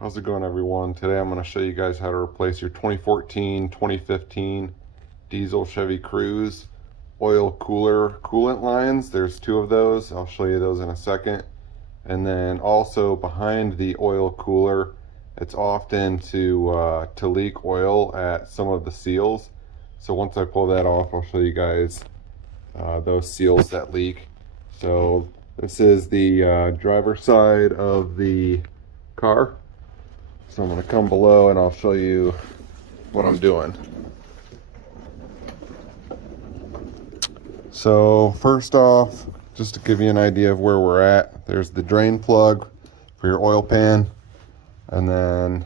How's it going, everyone? Today I'm going to show you guys how to replace your 2014-2015 diesel Chevy Cruze oil cooler coolant lines. There's two of those. I'll show you those in a second. And then also behind the oil cooler, it's often to leak oil at some of the seals. So once I pull that off, I'll show you guys those seals that leak. So this is the driver's side of the car. So I'm going to come below and I'll show you what I'm doing. So first off, just to give you an idea of where we're at, there's the drain plug for your oil pan. And then,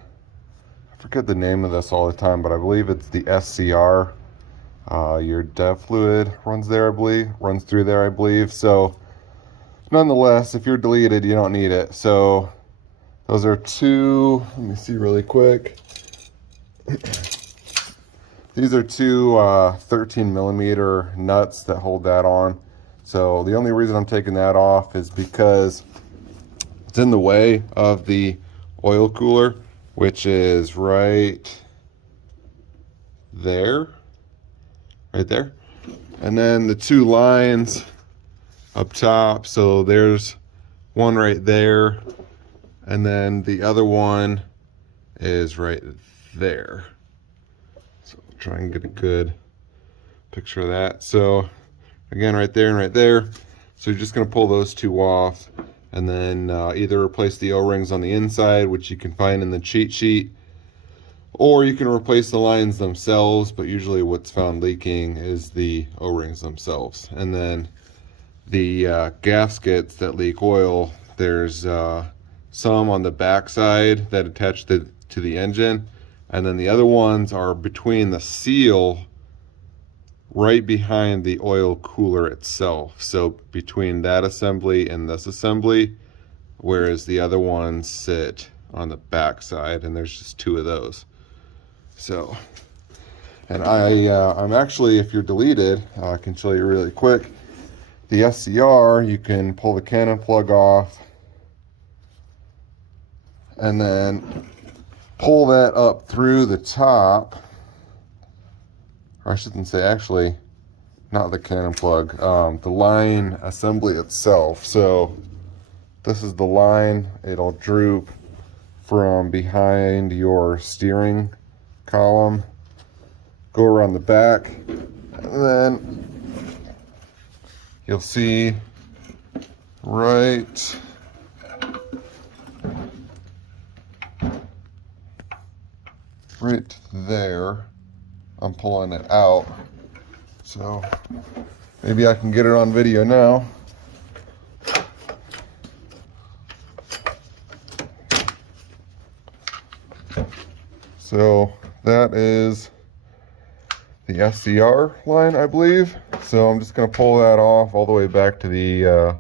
I forget the name of this all the time, but I believe it's the SCR. Your dev fluid runs there, runs through there, I believe. So nonetheless, if you're deleted, you don't need it. So those are two, let me see really quick. These are two 13 millimeter nuts that hold that on. So the only reason I'm taking that off is because it's in the way of the oil cooler, which is right there. And then the two lines up top, so there's one right there. And then the other one is right there. So I'll try and get a good picture of that. So again, right there and right there. So you're just going to pull those two off and then either replace the O-rings on the inside, which you can find in the cheat sheet, or you can replace the lines themselves, but usually what's found leaking is the O-rings themselves. And then the gaskets that leak oil, there's some on the back side that attach to the engine, and then the other ones are between the seal right behind the oil cooler itself, so between that assembly and this assembly, whereas the other ones sit on the back side, and there's just two of those. So, and I'm actually, if you're deleted, I can show you really quick. The SCR, you can pull the cannon plug off and then pull that up through the top. Or I shouldn't say, actually, not the cannon plug, the line assembly itself. So this is the line. It'll droop from behind your steering column, go around the back, and then you'll see right there, I'm pulling it out. So maybe I can get it on video now. So that is the SCR line, I believe. So I'm just going to pull that off all the way back to the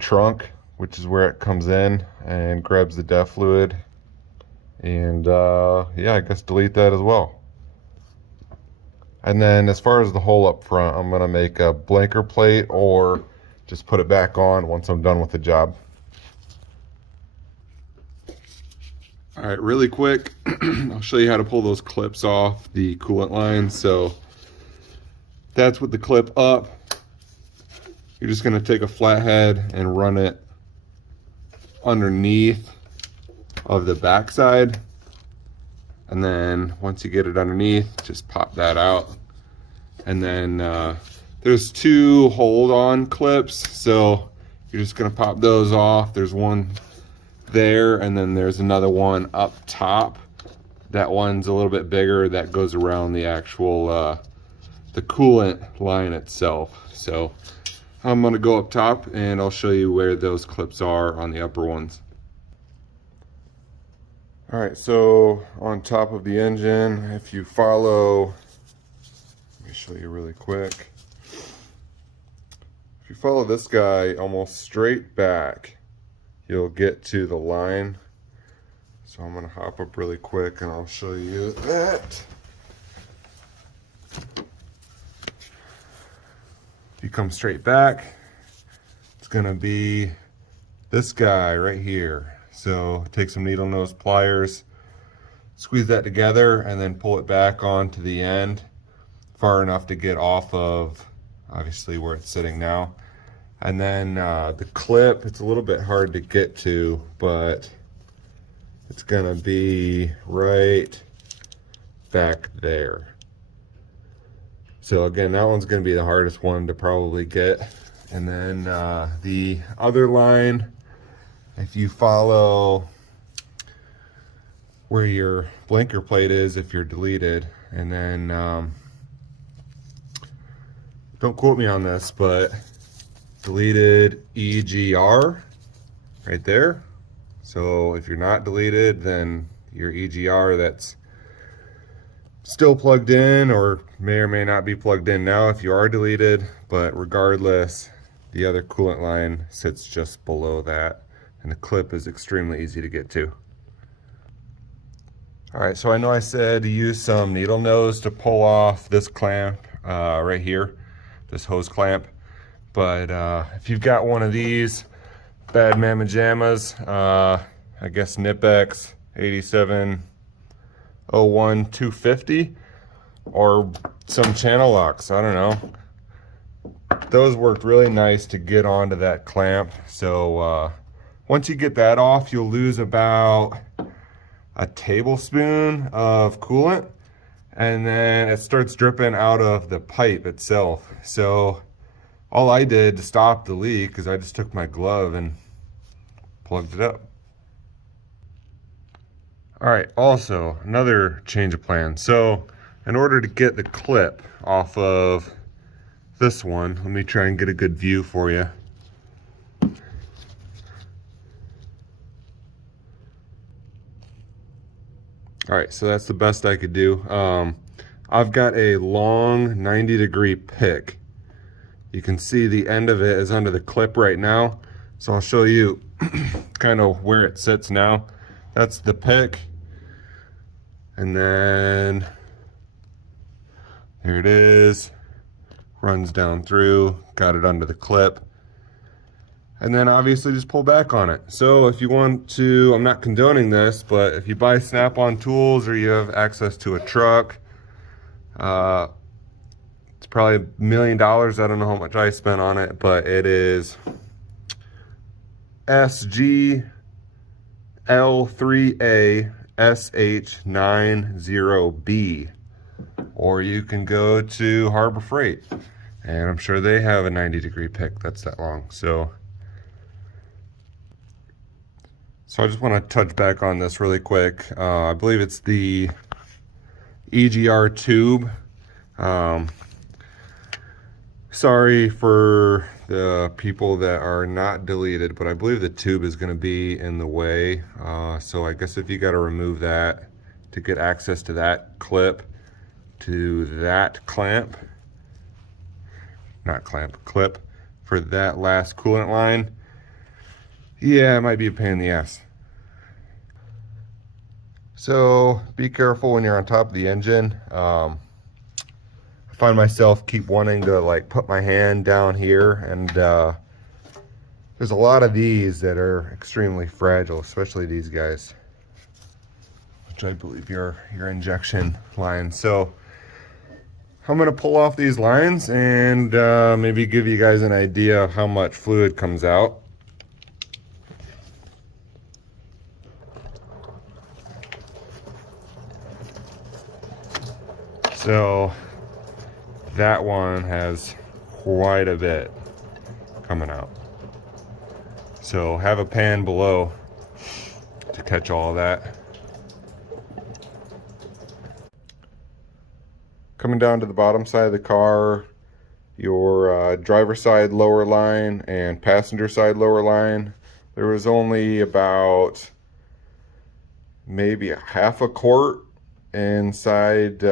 trunk, which is where it comes in and grabs the DEF fluid. And yeah, I guess delete that as well. And then as far as the hole up front, I'm going to make a blanker plate or just put it back on once I'm done with the job. All right, really quick, I'll show you how to pull those clips off the coolant line. So that's with the clip up. You're just going to take a flathead and run it underneath of the backside, and then once you get it underneath, just pop that out. And then there's two hold-on clips, so you're just going to pop those off. There's one there, and then there's another one up top. That one's a little bit bigger, that goes around the actual the coolant line itself. So I'm going to go up top and I'll show you where those clips are on the upper ones. All right, so on top of the engine, if you follow, let me show you really quick. If you follow this guy almost straight back, you'll get to the line. So I'm gonna hop up really quick and I'll show you that. If you come straight back, it's gonna be this guy right here. So take some needle nose pliers, squeeze that together, and then pull it back onto the end far enough to get off of obviously where it's sitting now. And then the clip, it's a little bit hard to get to, but it's gonna be right back there. So again, that one's gonna be the hardest one to probably get. And then the other line, if you follow where your blinker plate is, if you're deleted, and then don't quote me on this, but deleted EGR right there. So if you're not deleted, then your EGR that's still plugged in, or may or may not be plugged in now if you are deleted, but regardless, the other coolant line sits just below that, and the clip is extremely easy to get to. All right, so I know I said to use some needle nose to pull off this clamp right here, this hose clamp, but if you've got one of these bad mamma jammas, I guess Nipex 8701 250, or some channel locks, I don't know. Those worked really nice to get onto that clamp. So once you get that off, you'll lose about a tablespoon of coolant, and then it starts dripping out of the pipe itself. So all I did to stop the leak is I just took my glove and plugged it up. All right, also another change of plan. So in order to get the clip off of this one, let me try and get a good view for you. All right, so that's the best I could do. I've got a long 90-degree pick. You can see the end of it is under the clip right now. So I'll show you kind of where it sits now. That's the pick. And then here it is. Runs down through, got it under the clip. And then obviously just pull back on it. So if you want to, I'm not condoning this, but if you buy Snap-on tools or you have access to a truck, it's probably $1 million. I don't know how much I spent on it, but it is SGL3A SH90B. Or you can go to Harbor Freight, and I'm sure they have a 90-degree pick that's that long. So I just want to touch back on this really quick. I believe it's the EGR tube. Sorry for the people that are not deleted, but I believe the tube is going to be in the way. So I guess if you got to remove that to get access to that clip, to that clamp, not clamp, clip, for that last coolant line, yeah, it might be a pain in the ass. So be careful when you're on top of the engine. I find myself keep wanting to like put my hand down here, and there's a lot of these that are extremely fragile, especially these guys, which I believe your injection line. So I'm gonna pull off these lines and maybe give you guys an idea of how much fluid comes out. So that one has quite a bit coming out. So have a pan below to catch all of that. Coming down to the bottom side of the car, your driver side lower line and passenger side lower line, there was only about maybe a half a quart inside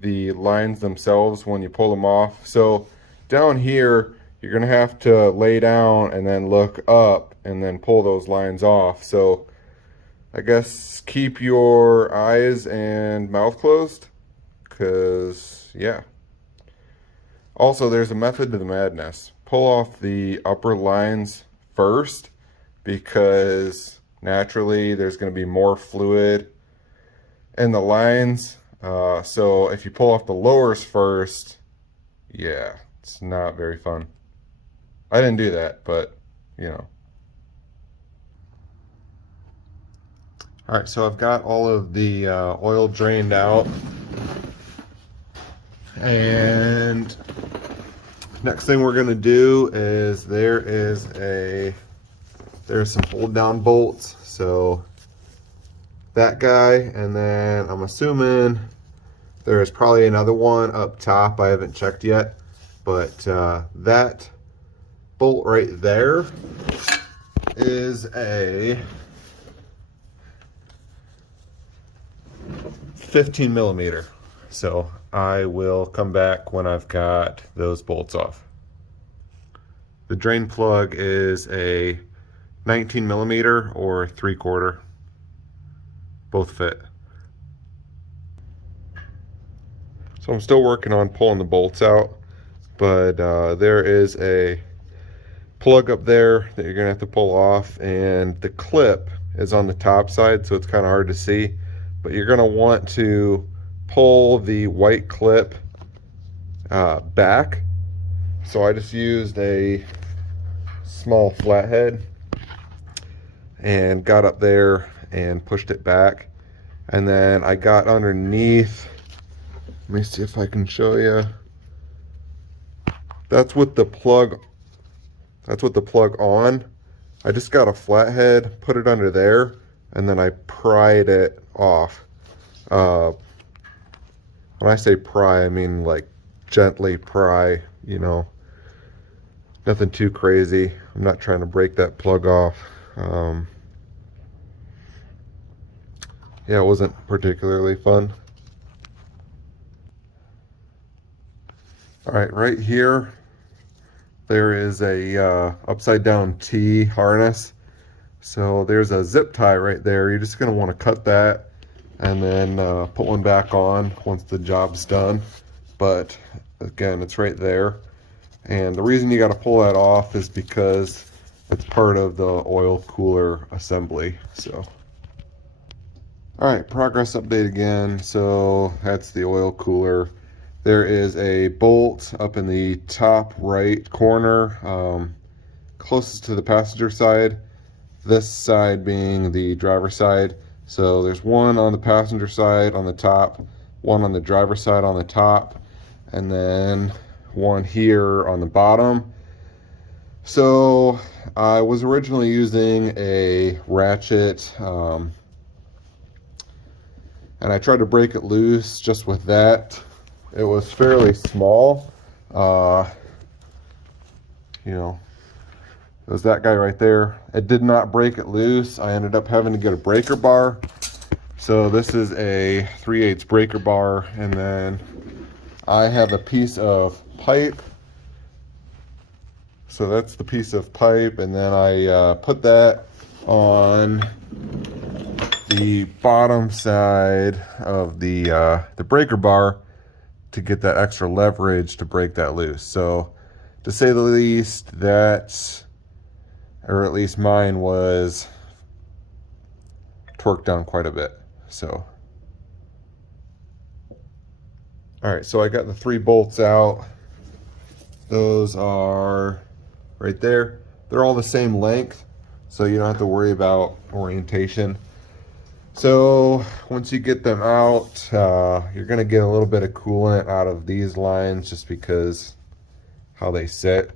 the lines themselves when you pull them off. So down here, you're gonna have to lay down and then look up and then pull those lines off. So I guess keep your eyes and mouth closed, because yeah. Also, there's a method to the madness. Pull off the upper lines first, because naturally there's going to be more fluid in the lines. So if you pull off the lowers first, yeah, it's not very fun. I didn't do that, but you know. All right, so I've got all of the oil drained out, and next thing we're gonna do is there's some hold down bolts. So that guy, and then I'm assuming there's probably another one up top. I haven't checked yet, but that bolt right there is a 15 millimeter. So I will come back when I've got those bolts off. The drain plug is a 19 millimeter or 3/4. Both fit. So I'm still working on pulling the bolts out, but there is a plug up there that you're gonna have to pull off, and the clip is on the top side, so it's kind of hard to see, but you're gonna want to pull the white clip back. So I just used a small flathead and got up there and pushed it back, and then I got underneath. Let me see if I can show you. That's with the plug on. I just got a flathead, put it under there, and then I pried it off. When I say pry, I mean like gently pry, you know, nothing too crazy. I'm not trying to break that plug off. Yeah, it wasn't particularly fun. All right, right here, there is a upside down T harness. So there's a zip tie right there. You're just gonna wanna cut that and then put one back on once the job's done. But again, it's right there. And the reason you gotta pull that off is because it's part of the oil cooler assembly, so. All right, progress update again. So that's the oil cooler. There is a bolt up in the top right corner, closest to the passenger side, this side being the driver's side. So there's one on the passenger side on the top, one on the driver's side on the top, and then one here on the bottom. So I was originally using a ratchet, and I tried to break it loose just with that. It was fairly small. You know, it was that guy right there. It did not break it loose. I ended up having to get a breaker bar. So this is a 3/8 breaker bar, and then I have a piece of pipe. So that's the piece of pipe, and then I put that on the bottom side of the breaker bar to get that extra leverage to break that loose. So to say the least, that's, or at least mine was torqued down quite a bit. So all right, so I got the 3 bolts out. Those are right there. They're all the same length, so you don't have to worry about orientation. So once you get them out, you're gonna get a little bit of coolant out of these lines just because how they sit.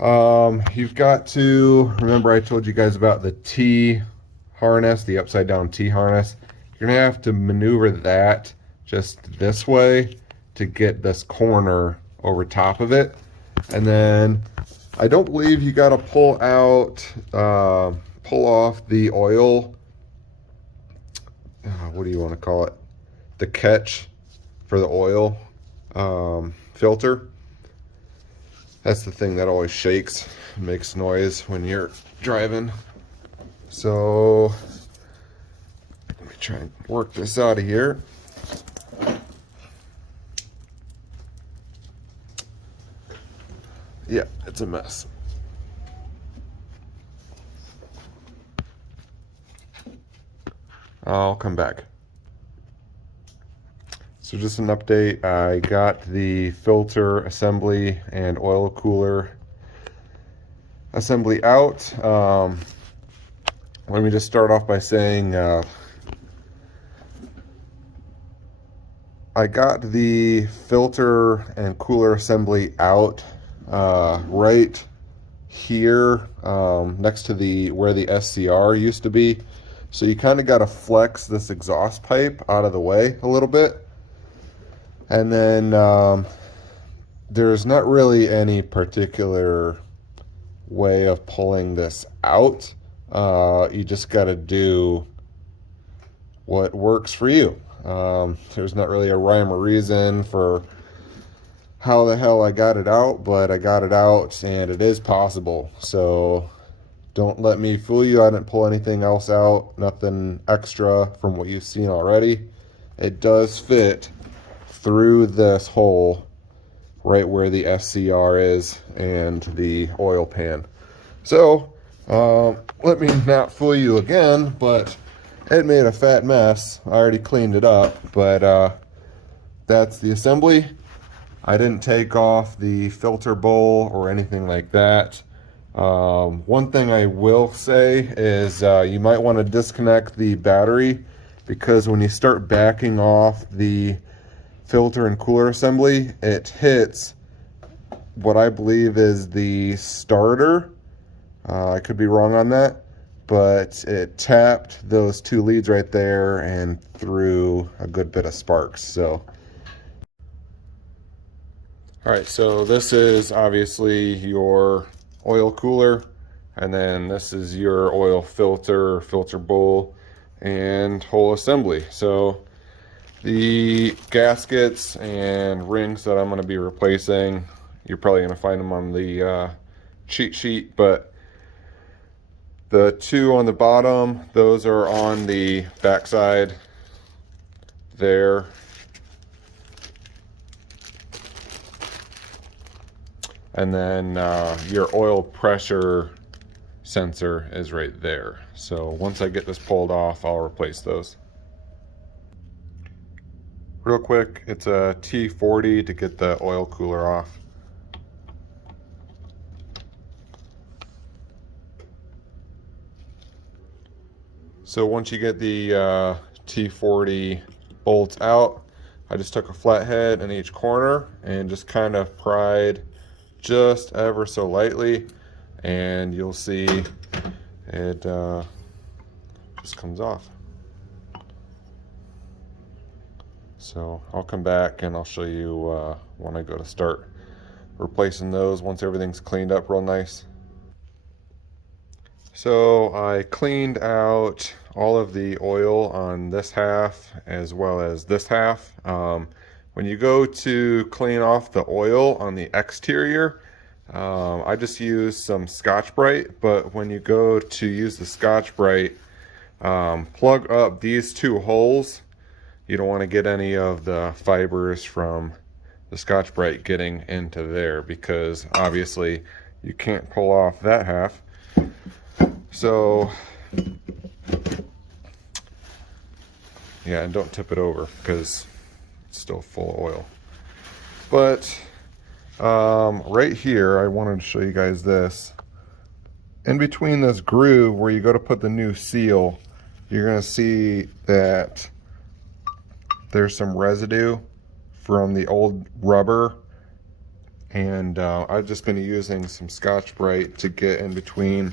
You've got to remember, I told you guys about the T harness, the upside down T harness. You're gonna have to maneuver that just this way to get this corner over top of it. And then I don't believe you got to pull out, pull off the oil, what do you want to call it? The catch for the oil filter. That's the thing that always shakes, makes noise when you're driving. So let me try and work this out of here. Yeah, it's a mess. I'll come back. So just an update, I got the filter assembly and oil cooler assembly out. Let me just start off by saying I got the filter and cooler assembly out right here next to the where the SCR used to be. So you kind of got to flex this exhaust pipe out of the way a little bit. And then there's not really any particular way of pulling this out. You just got to do what works for you. There's not really a rhyme or reason for how the hell I got it out, but I got it out and it is possible. So don't let me fool you. I didn't pull anything else out, nothing extra from what you've seen already. It does fit through this hole right where the SCR is and the oil pan. So let me not fool you again, but it made a fat mess. I already cleaned it up, but that's the assembly. I didn't take off the filter bowl or anything like that. One thing I will say is you might want to disconnect the battery, because when you start backing off the filter and cooler assembly, it hits what I believe is the starter. I could be wrong on that, but it tapped those two leads right there and threw a good bit of sparks. So all right, so this is obviously your oil cooler, and then this is your oil filter, filter bowl, and whole assembly. So the gaskets and rings that I'm going to be replacing, you're probably going to find them on the cheat sheet, but the two on the bottom, those are on the backside there. And then your oil pressure sensor is right there. So once I get this pulled off, I'll replace those. Real quick, it's a T40 to get the oil cooler off. So once you get the T40 bolts out, I just took a flathead in each corner and just kind of pried just ever so lightly, and you'll see it just comes off. So I'll come back and I'll show you when I go to start replacing those once everything's cleaned up real nice. So I cleaned out all of the oil on this half as well as this half. When you go to clean off the oil on the exterior, I just use some Scotch-Brite, but when you go to use the Scotch-Brite, plug up these two holes. You don't want to get any of the fibers from the Scotch-Brite getting into there, because obviously you can't pull off that half. So yeah, and don't tip it over because it's still full of oil. But right here, I wanted to show you guys this. In between this groove where you go to put the new seal, you're going to see that there's some residue from the old rubber, and I've just been using some Scotch-Brite to get in between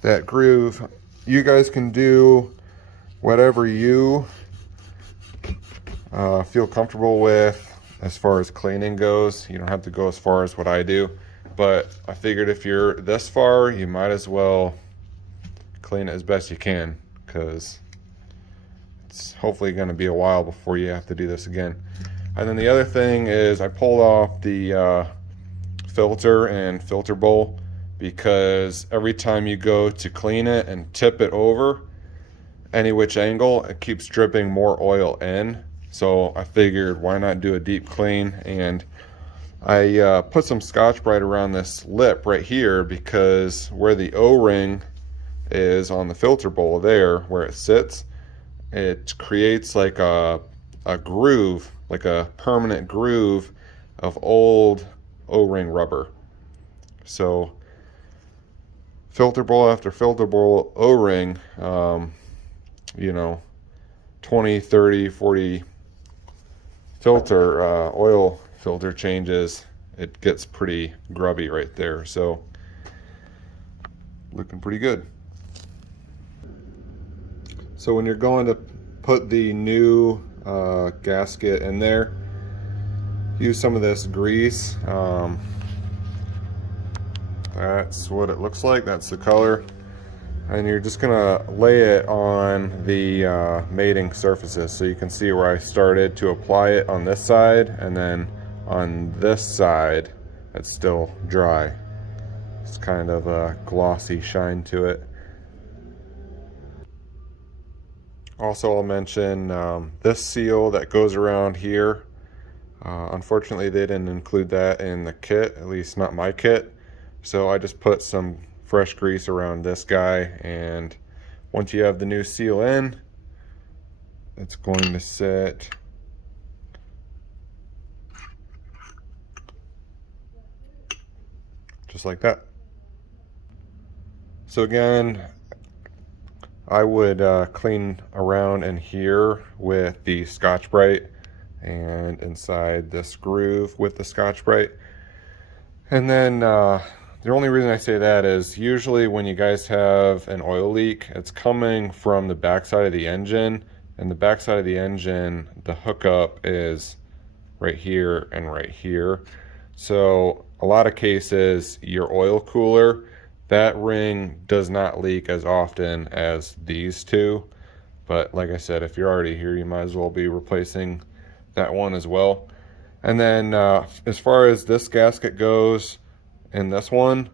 that groove. You guys can do whatever you feel comfortable with as far as cleaning goes. You don't have to go as far as what I do, but I figured if you're this far, you might as well clean it as best you can, because it's hopefully going to be a while before you have to do this again. And then the other thing is I pulled off the filter and filter bowl, because every time you go to clean it and tip it over any which angle, it keeps dripping more oil in. So I figured, why not do a deep clean? And I put some Scotch-Brite around this lip right here, because where the O-ring is on the filter bowl there, where it sits, it creates like a groove, like a permanent groove of old O-ring rubber. So filter bowl after filter bowl O-ring, you know, 20, 30, 40 filter oil filter changes, it gets pretty grubby right there. So looking pretty good. So when you're going to put the new gasket in there, use some of this grease. That's what it looks like. That's the color. And you're just gonna lay it on the mating surfaces, so you can see where I started to apply it on this side, and then on this side it's still dry. It's kind of a glossy shine to it. Also, I'll mention this seal that goes around here. Unfortunately, they didn't include that in the kit, at least not my kit. So I just put some fresh grease around this guy, and once you have the new seal in, it's going to sit just like that. So again, I would clean around in here with the Scotch-Brite and inside this groove with the Scotch-Brite. And then the only reason I say that is usually when you guys have an oil leak, it's coming from the backside of the engine, and the backside of the engine, the hookup is right here and right here. So a lot of cases, your oil cooler, that ring does not leak as often as these two. But like I said, if you're already here, you might as well be replacing that one as well. And then as far as this gasket goes, in this one,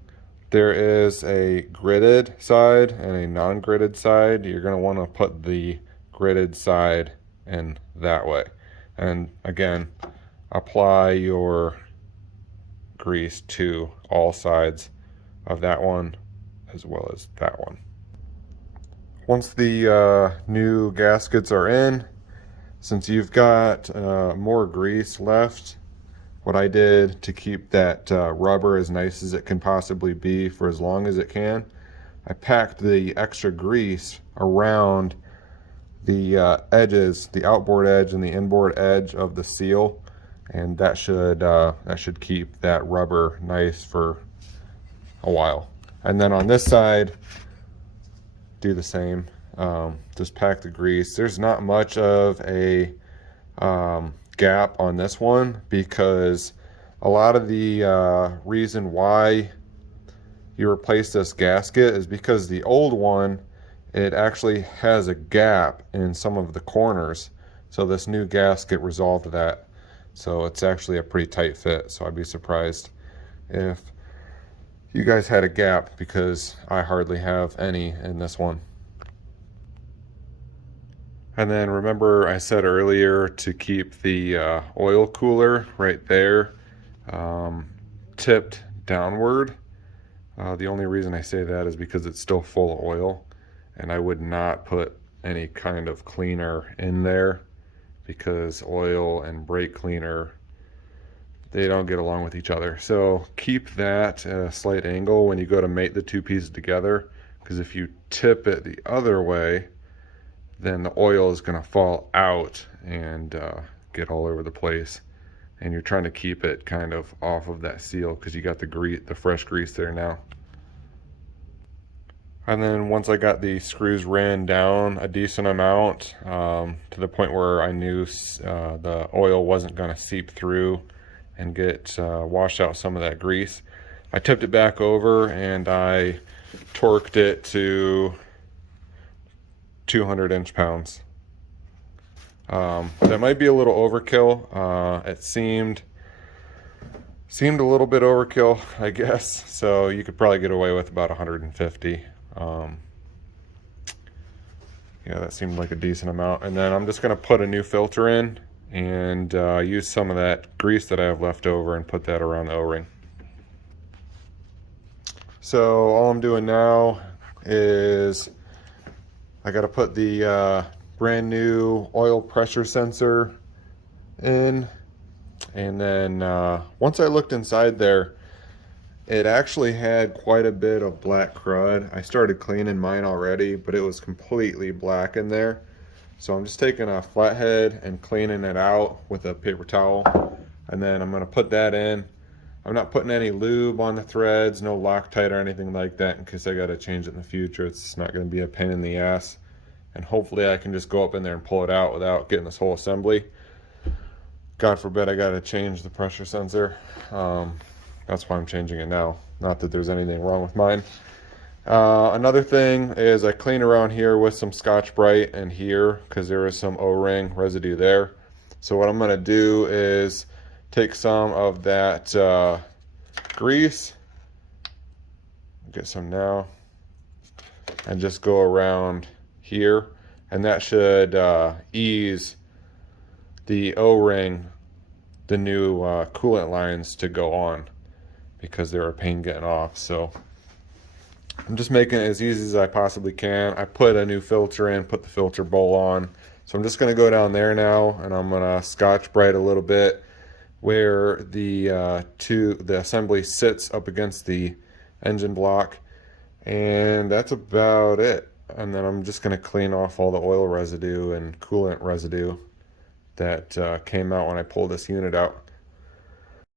there is a gridded side and a non-gridded side. You're going to want to put the gridded side in that way. And again, apply your grease to all sides of that one as well as that one. Once the new gaskets are in, since you've got more grease left, what I did to keep that rubber as nice as it can possibly be for as long as it can, I packed the extra grease around the edges, the outboard edge and the inboard edge of the seal, and that should keep that rubber nice for a while. And then on this side, do the same. Just pack the grease. There's not much of a gap on this one, because a lot of the reason why you replace this gasket is because the old one, it actually has a gap in some of the corners. So this new gasket resolved that. So it's actually a pretty tight fit. So I'd be surprised if you guys had a gap, because I hardly have any in this one. And then remember I said earlier to keep the oil cooler right there tipped downward. The only reason I say that is because it's still full of oil, and I would not put any kind of cleaner in there, because oil and brake cleaner, they don't get along with each other. So keep that at a slight angle when you go to mate the two pieces together, because if you tip it the other way, then the oil is going to fall out and get all over the place, and you're trying to keep it kind of off of that seal because you got the fresh grease there now. And then once I got the screws ran down a decent amount to the point where I knew the oil wasn't going to seep through and get wash out some of that grease, I tipped it back over and I torqued it to 200 inch-pounds. That might be a little overkill. It seemed a little bit overkill, I guess. So you could probably get away with about 150. Yeah, that seemed like a decent amount. And then I'm just going to put a new filter in and use some of that grease that I have left over and put that around the O-ring. So all I'm doing now is I got to put the brand new oil pressure sensor in. And then once I looked inside there, it actually had quite a bit of black crud. I started cleaning mine already, but it was completely black in there. So I'm just taking a flathead and cleaning it out with a paper towel. And then I'm gonna put that in. I'm not putting any lube on the threads, no Loctite or anything like that in case I gotta change it in the future. It's not gonna be a pain in the ass. And hopefully I can just go up in there and pull it out without getting this whole assembly. God forbid I gotta change the pressure sensor. That's why I'm changing it now. Not that there's anything wrong with mine. Another thing is I clean around here with some Scotch-Brite and here because there is some O-ring residue there. So what I'm gonna do is take some of that grease, get some now, and just go around here, and that should ease the O-ring, the new coolant lines to go on, because they're a pain getting off. So I'm just making it as easy as I possibly can. I put a new filter in, put the filter bowl on. So I'm just gonna go down there now and I'm gonna Scotch-Brite a little bit where the assembly sits up against the engine block, and that's about it. And then I'm just gonna clean off all the oil residue and coolant residue that came out when I pulled this unit out.